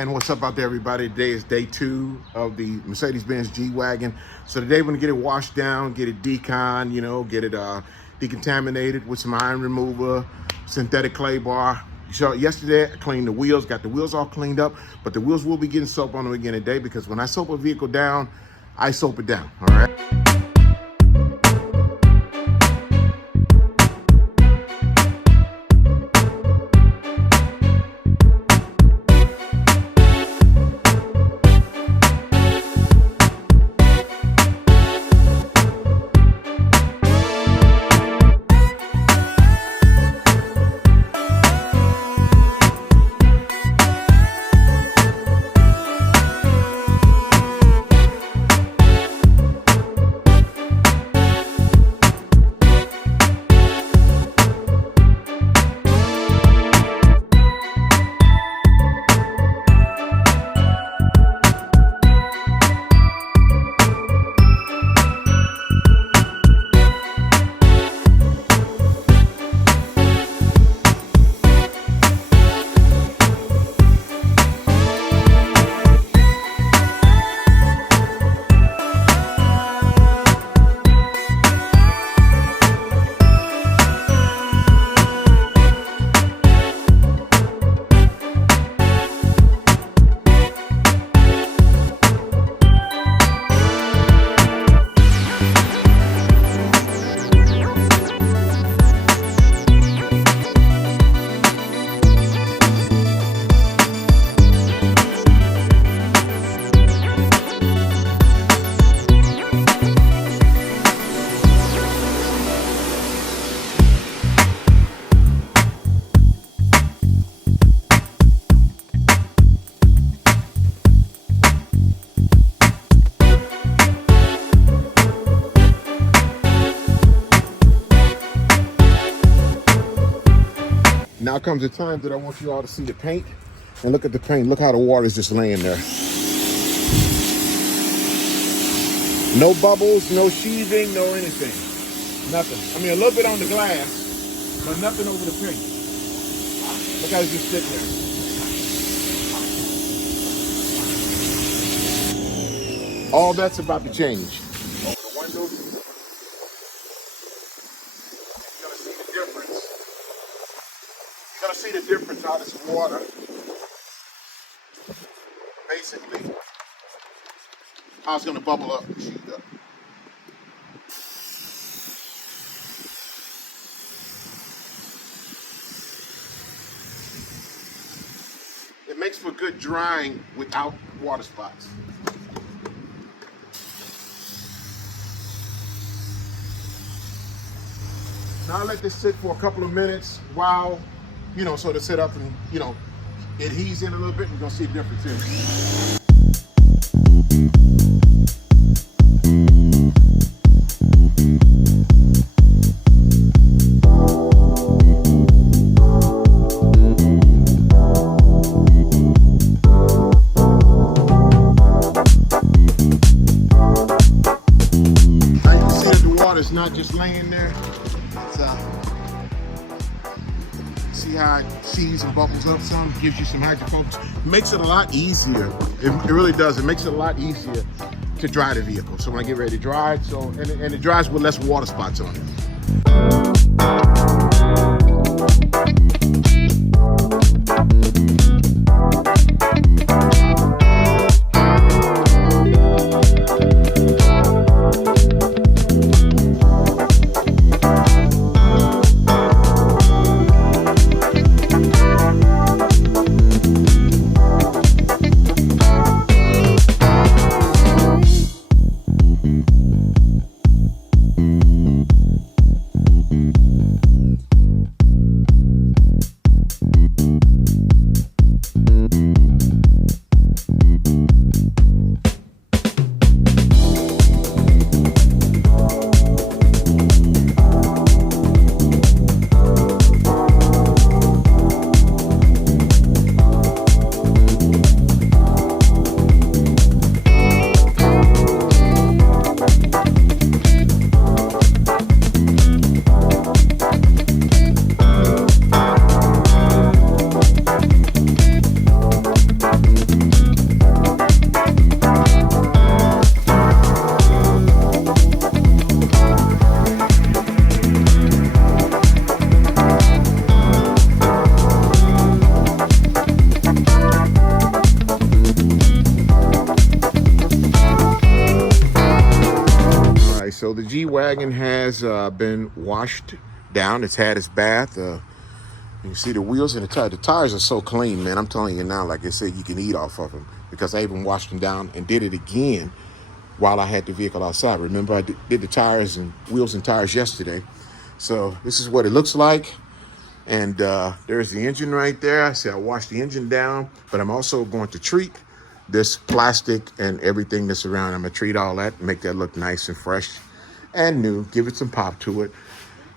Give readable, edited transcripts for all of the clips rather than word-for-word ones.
And what's up out there, everybody? Today is day 2 of the Mercedes-Benz G wagon. So today we're gonna get it washed down, get it decon, get it decontaminated with some iron remover, synthetic clay bar. So yesterday I cleaned the wheels, got the wheels all cleaned up, but the wheels will be getting soap on them again today because when I soap a vehicle down, I soap it down, all right? Now comes the time that I want you all to see the paint. And look at the paint. Look how the water's just laying there. No bubbles, no sheathing, no anything. Nothing. I mean, a little bit on the glass, but nothing over the paint. Look how it's just sitting there. All that's about to change. Over the windows. You're going to see the difference. You're gonna see the difference how this water, basically, how it's gonna bubble up and shoot up. It makes for good drying without water spots. Now I let this sit for a couple of minutes while so to sit up and, it heaves in a little bit, and you're gonna see the difference here. Now you can see that the water's not just laying there. It's see how it sees and bubbles up some, gives you some hydrophobics. Makes it a lot easier. It really does. It makes it a lot easier to dry the vehicle. So when I get ready to dry it, and it dries with less water spots on it. right, so the G-Wagon has been washed down. It's had its bath. You can see the wheels and the tires. The tires are so clean, man. I'm telling you now, like I said, you can eat off of them because I even washed them down and did it again while I had the vehicle outside. Remember, I did the tires and wheels and tires yesterday. So this is what it looks like. And there's the engine right there. I said I washed the engine down, but I'm also going to treat this plastic and everything that's around. I'm gonna treat all that, make that look nice and fresh and new, give it some pop to it.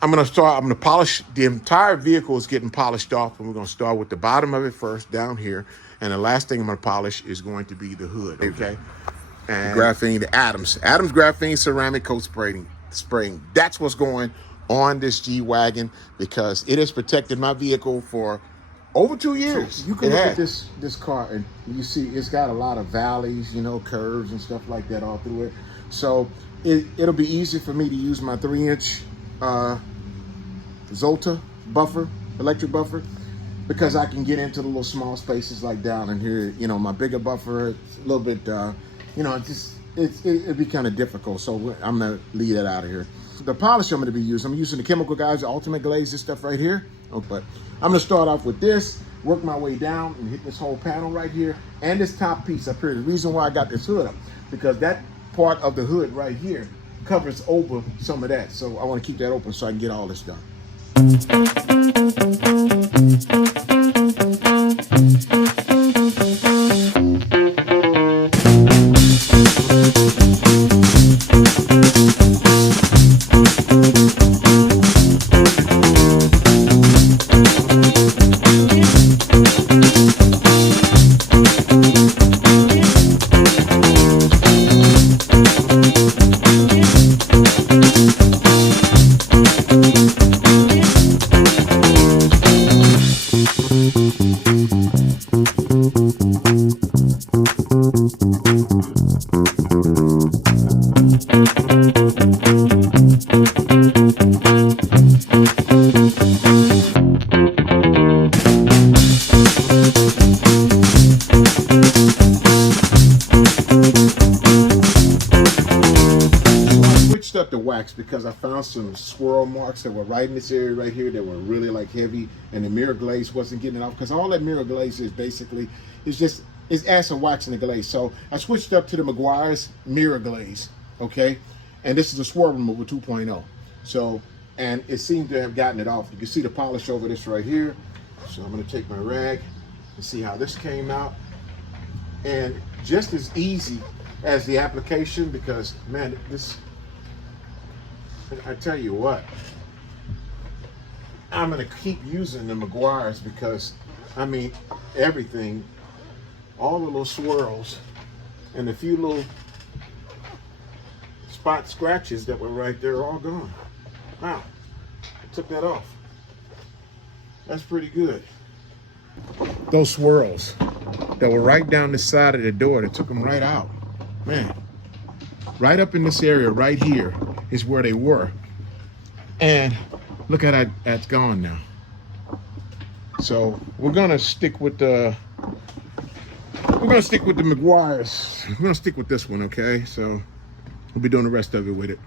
I'm gonna polish. The entire vehicle is getting polished off, and we're gonna start with the bottom of it first, down here. And the last thing I'm gonna polish is going to be the hood, okay? And the Adams Graphene Ceramic coat spraying. That's what's going on this G-Wagon because it has protected my vehicle for over 2 years. So you can look at this car and you see it's got a lot of valleys, you know, curves and stuff like that all through it. So it'll be easy for me to use my 3-inch Zolta buffer, electric buffer, because I can get into the little small spaces like down in here. You know, my bigger buffer, it's a little bit, you know, it'd be kind of difficult. So I'm gonna leave that out of here. The polish I'm gonna be using, I'm using the Chemical Guys, the Ultimate Glaze, this stuff right here. Oh, but I'm gonna start off with this, work my way down and hit this whole panel right here and this top piece up here. The reason why I got this hood up, because that part of the hood right here covers over some of that. So I wanna keep that open so I can get all this done. Up the wax because I found some swirl marks that were right in this area right here that were really like heavy, and the mirror glaze wasn't getting it off, because all that mirror glaze is basically it's add some wax in the glaze. So I switched up to the Maguires mirror glaze, okay, and this is a swirl remover 2.0. So, and it seemed to have gotten it off. You can see the polish over this right here. So I'm going to take my rag and see how this came out, and just as easy as the application, because man, this, I tell you what, I'm gonna keep using the Maguires because, I mean, everything, all the little swirls and a few little spot scratches that were right there are all gone. Wow, I took that off. That's pretty good. Those swirls that were right down the side of the door, that took them right out. Man, right up in this area right here is where they were. And look at that, that's gone now. So we're gonna stick with the Maguires. We're gonna stick with this one, okay? So we'll be doing the rest of it with it.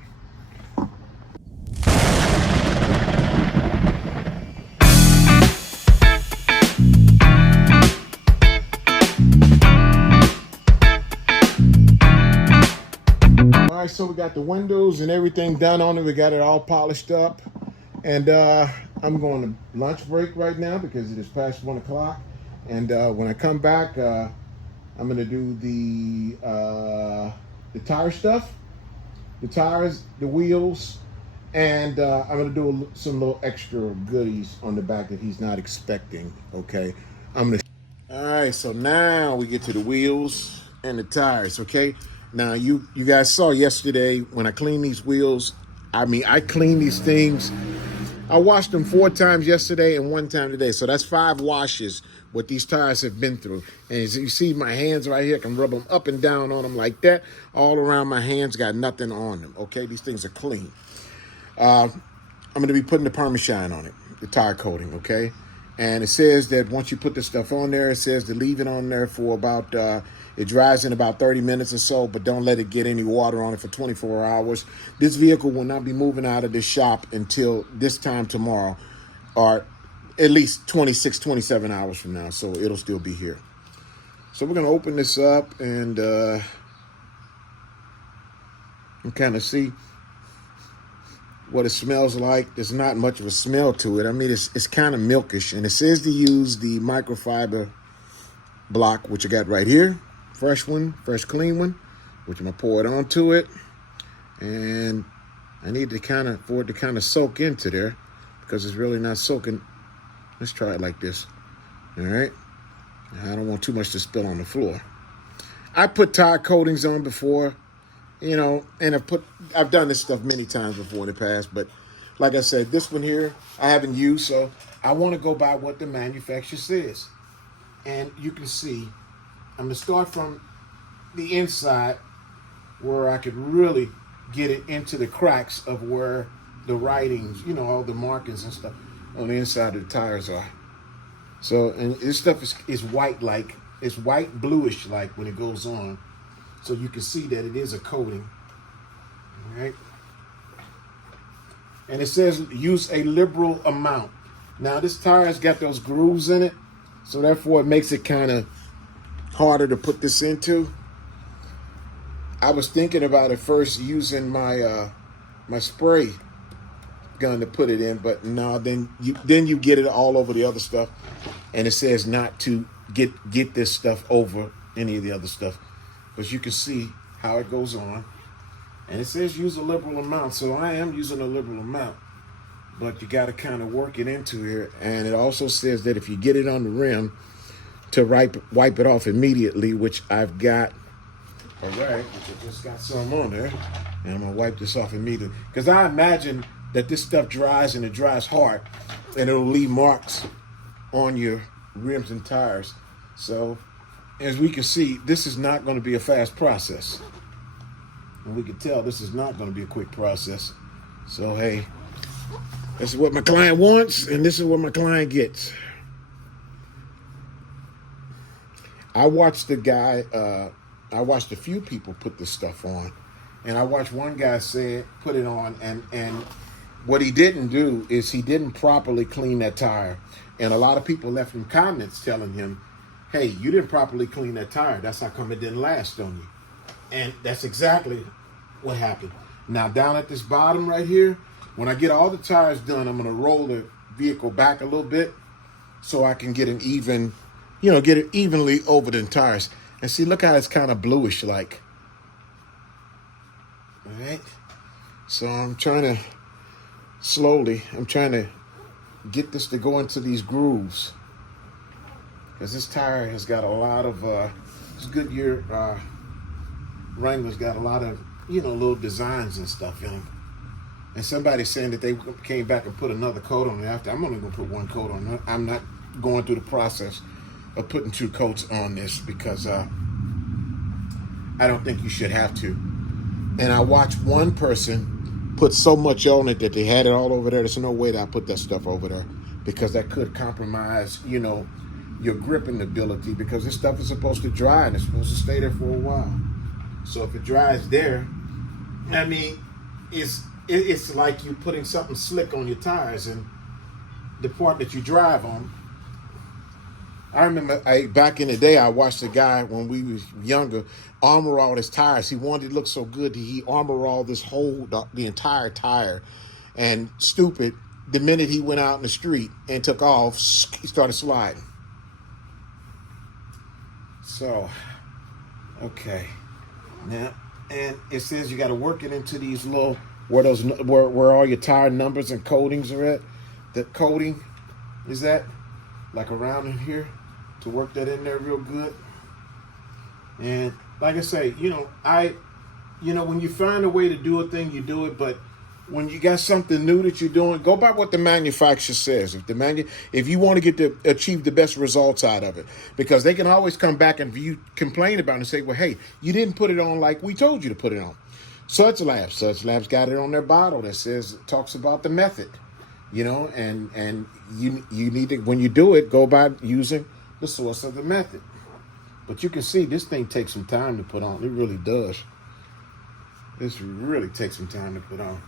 So we got the windows and everything done on it. We got it all polished up, and I'm going to lunch break right now because it is past 1 o'clock. And when I come back, I'm going to do the tire stuff, the tires, the wheels, and I'm going to do some little extra goodies on the back that he's not expecting. Okay, I'm gonna. All right, so now we get to the wheels and the tires. Okay. Now, you guys saw yesterday when I cleaned these wheels. I mean, I cleaned these things. I washed them 4 times yesterday and 1 time today. So that's 5 washes what these tires have been through. And as you see, my hands right here, I can rub them up and down on them like that. All around my hands, got nothing on them. Okay, these things are clean. I'm going to be putting the Permashine on it, the tire coating, okay? And it says that once you put this stuff on there, it says to leave it on there for about, it dries in about 30 minutes or so, but don't let it get any water on it for 24 hours. This vehicle will not be moving out of this shop until this time tomorrow, or at least 26, 27 hours from now, so it'll still be here. So we're going to open this up and kind of see what it smells like. There's not much of a smell to it. I mean, it's kind of milkish, and it says to use the microfiber block, which I got right here, fresh clean one, which I'm gonna pour it onto it, and I need to for it to kind of soak into there because it's really not soaking. Let's try it like this. All right, I don't want too much to spill on the floor. I put tire coatings on before, and I've done this stuff many times before in the past, but like I said, this one here I haven't used, so I want to go by what the manufacturer says. And you can see, I'm going to start from the inside where I could really get it into the cracks of where the writings, all the markings and stuff on the inside of the tires are. So, and this stuff is white, it's white bluish like when it goes on. So you can see that it is a coating, all right? And it says use a liberal amount. Now this tire has got those grooves in it, so therefore it makes it kind of harder to put this into. I was thinking about it first using my my spray gun to put it in, but no, then you get it all over the other stuff, and it says not to get this stuff over any of the other stuff. But you can see how it goes on. And it says use a liberal amount. So I am using a liberal amount. But you got to kind of work it into here. And it also says that if you get it on the rim, to wipe it off immediately, which I've got. All right, which I just got some on there. And I'm going to wipe this off immediately. Because I imagine that this stuff dries and it dries hard. And it'll leave marks on your rims and tires. So as we can see, this is not going to be a fast process. And we can tell this is not going to be a quick process. So, hey, this is what my client wants, and this is what my client gets. I watched I watched a few people put this stuff on. And I watched one guy put it on, and what he didn't do is he didn't properly clean that tire. And a lot of people left him comments telling him, hey, you didn't properly clean that tire. That's how come it didn't last on you. And that's exactly what happened. Now, down at this bottom right here, when I get all the tires done, I'm going to roll the vehicle back a little bit so I can get an even, get it evenly over the tires. And see, look how it's kind of bluish like. All right. So I'm trying to get this to go into these grooves. Because this tire has got a lot of, this Goodyear Wrangler's got a lot of, little designs and stuff in them. And somebody's saying that they came back and put another coat on it after. I'm only going to put one coat on it. I'm not going through the process of putting 2 coats on this because I don't think you should have to. And I watched one person put so much on it that they had it all over there. There's no way that I put that stuff over there because that could compromise, your gripping ability, because this stuff is supposed to dry and it's supposed to stay there for a while. So if it dries there, I mean, it's like you putting something slick on your tires, and the part that you drive on. I remember back in the day, I watched a guy when we was younger armor all his tires. He wanted it to look so good that he armor all the entire tire. And stupid, the minute he went out in the street and took off, he started sliding. So, okay. Now, and it says you got to work it into these little, where all your tire numbers and coatings are at. The coating is that, like around in here, to work that in there real good. And like I say, when you find a way to do a thing, you do it. But when you got something new that you're doing, go by what the manufacturer says. If you want to achieve the best results out of it, because they can always come back and complain about it and say, well, hey, you didn't put it on like we told you to put it on. Such Labs got it on their bottle that talks about the method. you know, and you need to, when you do it, go by using the source of the method. But you can see this thing takes some time to put on. It really does. This really takes some time to put on.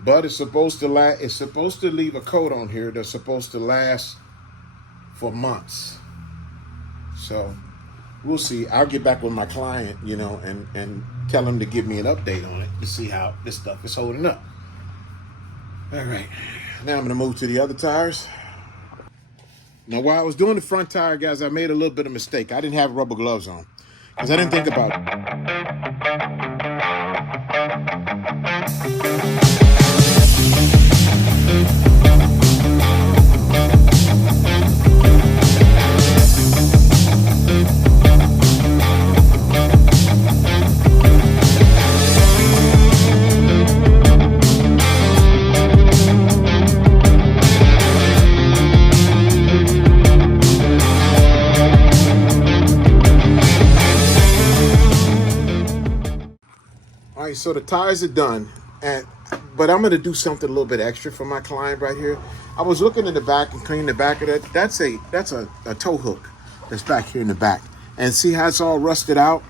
But it's supposed to last. It's supposed to leave a coat on here that's supposed to last for months. So we'll see. I'll get back with my client, you know, and tell him to give me an update on it to see how this stuff is holding up. All right. Now I'm going to move to the other tires. Now, while I was doing the front tire, guys, I made a little bit of mistake. I didn't have rubber gloves on because I didn't think about so the tires are done, but I'm going to do something a little bit extra for my client right here. I was looking in the back and cleaning the back of that. That's a tow hook that's back here in the back. And see how it's all rusted out?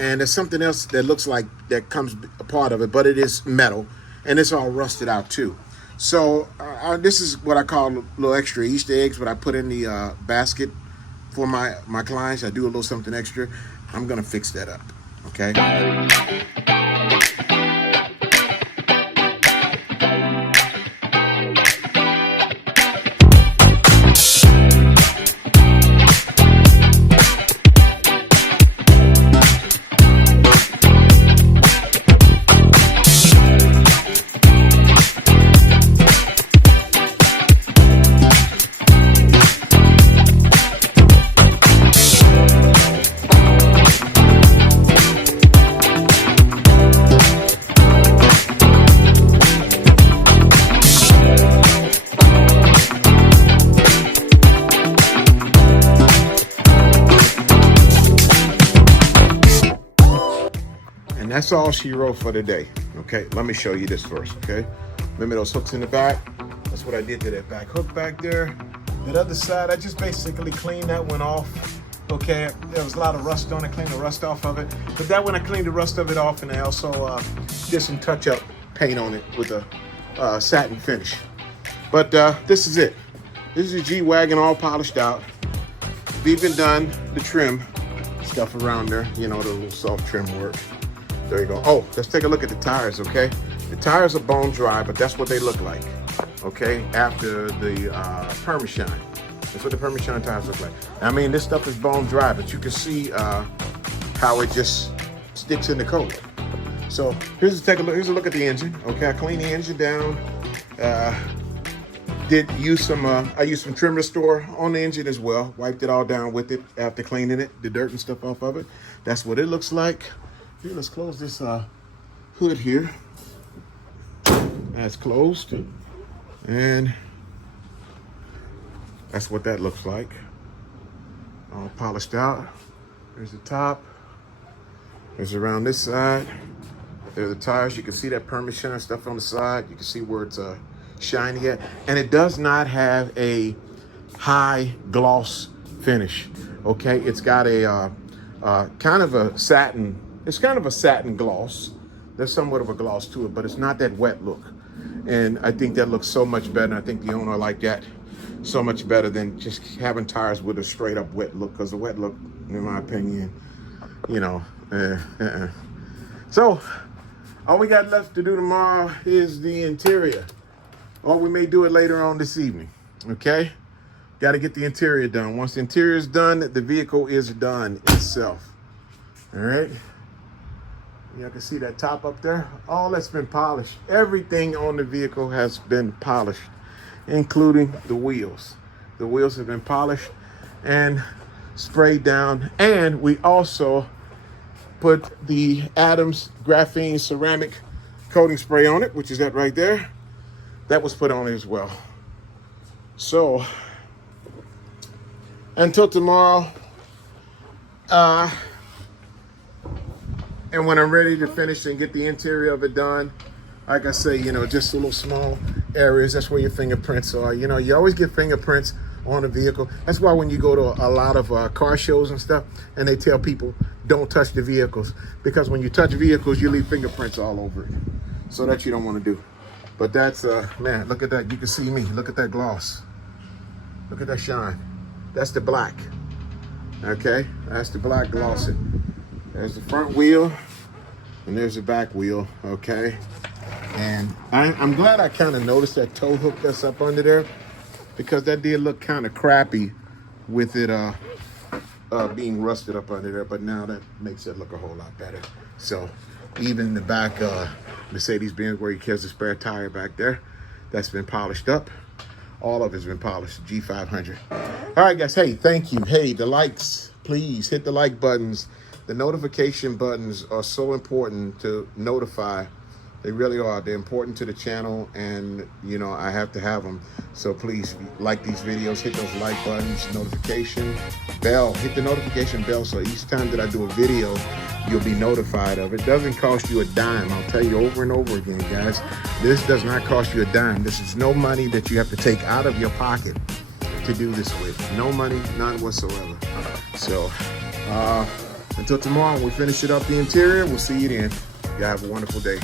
And there's something else that looks like that comes a part of it, but it is metal, and it's all rusted out too. So this is what I call little extra Easter eggs, what I put in the basket for my clients. I do a little something extra. I'm going to fix that up, okay? That's all she wrote for today. Okay, let me show you this first. Okay, remember those hooks in the back? That's what I did to that back hook back there. That other side, I just basically cleaned that one off. Okay, there was a lot of rust on it, cleaned the rust off of it. But that one, I cleaned the rust of it off, and I also did some touch-up paint on it with a satin finish. But this is it. This is a G-Wagon all polished out. We've even done the trim stuff around there, you know, the little soft trim work. There you go. Oh, let's take a look at the tires, okay? The tires are bone dry, but that's what they look like, okay? After the Permashine. That's what the Permashine tires look like. I mean, this stuff is bone dry, but you can see how it just sticks in the coat. So here's a look at the engine. Okay, I cleaned the engine down. Did use some I used some trim restore on the engine as well. Wiped it all down with it after cleaning it, the dirt and stuff off of it. That's what it looks like. Here, let's close this hood here. That's closed. And that's what that looks like. All polished out. There's the top. There's around this side. There are the tires. You can see that Permashine stuff on the side. You can see where it's shiny at. And it does not have a high gloss finish. Okay, it's got a kind of a satin. It's kind of a satin gloss. There's somewhat of a gloss to it, but it's not that wet look. And I think that looks so much better. And I think the owner liked that so much better than just having tires with a straight up wet look, because the wet look, in my opinion, you know. So all we got left to do tomorrow is the interior. Or we may do it later on this evening, okay? Got to get the interior done. Once the interior is done, the vehicle is done itself, all right? Y'all can see that top up there. All that's been polished. Everything on the vehicle has been polished, including the wheels. The wheels have been polished and sprayed down. And we also put the Adams Graphene Ceramic coating spray on it, which is that right there. That was put on it as well. So until tomorrow, and when I'm ready to finish and get the interior of it done, like I say, you know, just little small areas. That's where your fingerprints are. You know, you always get fingerprints on a vehicle. That's why when you go to a lot of car shows and stuff, and they tell people don't touch the vehicles, because when you touch vehicles, you leave fingerprints all over it. So that you don't want to do. But that's man, look at that. You can see me. Look at that gloss. Look at that shine. That's the black. Okay, that's the black glossing. There's the front wheel, and there's the back wheel. Okay, and I'm glad I kind of noticed that tow hook that's up under there, because that did look kind of crappy with it being rusted up under there, but now that makes it look a whole lot better. So even the back Mercedes-Benz, where he carries the spare tire back there, that's been polished up. All of it's been polished. G500. All right, guys. Hey, thank you. Hey, the likes, please hit the like buttons. The notification buttons are so important to notify. They really are. They're important to the channel, and you know, I have to have them. So please like these videos, hit those like buttons, notification bell, hit the notification bell, so each time that I do a video, you'll be notified of it. Doesn't cost you a dime. I'll tell you over and over again, guys. This does not cost you a dime. This is no money that you have to take out of your pocket to do this with. No money, none whatsoever. So until tomorrow, when we finish it up the interior, we'll see you then. You have a wonderful day.